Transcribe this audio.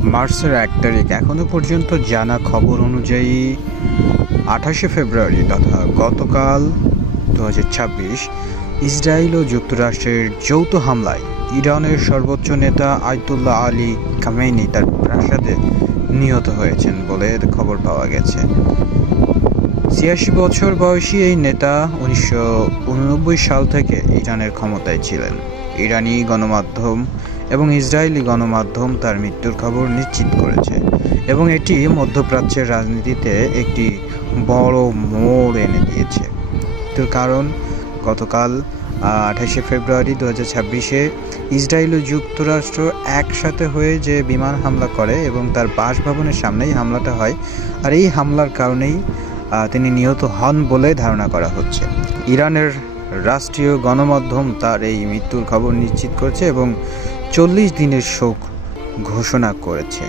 মার্চের ১ তারিখ এখনও পর্যন্ত জানা খবর অনুযায়ী ২৮শে ফেব্রুয়ারি তথা গতকাল ২০২৬ ইসরায়েল ও যুক্তরাষ্ট্রের যৌথ হামলায় ইরানের সর্বোচ্চ নেতা আয়াতুল্লাহ আলী খামেনি তার প্রাসাদে নিহত হয়েছেন বলে খবর পাওয়া গেছে। ৮৬ বছর বয়সী এই নেতা ১৯৮৯ সাল থেকে ইরানের ক্ষমতায় ছিলেন। ইরানি গণমাধ্যম এবং ইসরায়েলি গণমাধ্যম তার মৃত্যুর খবর নিশ্চিত করেছে এবং এটি মধ্যপ্রাচ্যের রাজনীতিতে একটি বড় মোড় এনে দিয়েছে। মৃত্যুর কারণ গতকাল ২৮শে ফেব্রুয়ারি ২০২৬-এ ইসরায়েল ও যুক্তরাষ্ট্র একসাথে হয়ে যে বিমান হামলা করে এবং তার বাসভবনের সামনেই হামলাটা হয়, আর এই হামলার কারণেই তিনি নিহত হন বলে ধারণা করা হচ্ছে। ইরানের রাষ্ট্রীয় গণমাধ্যম তার এই মৃত্যুর খবর নিশ্চিত করেছে এবং ৪০ দিনের শোক ঘোষণা করেছে।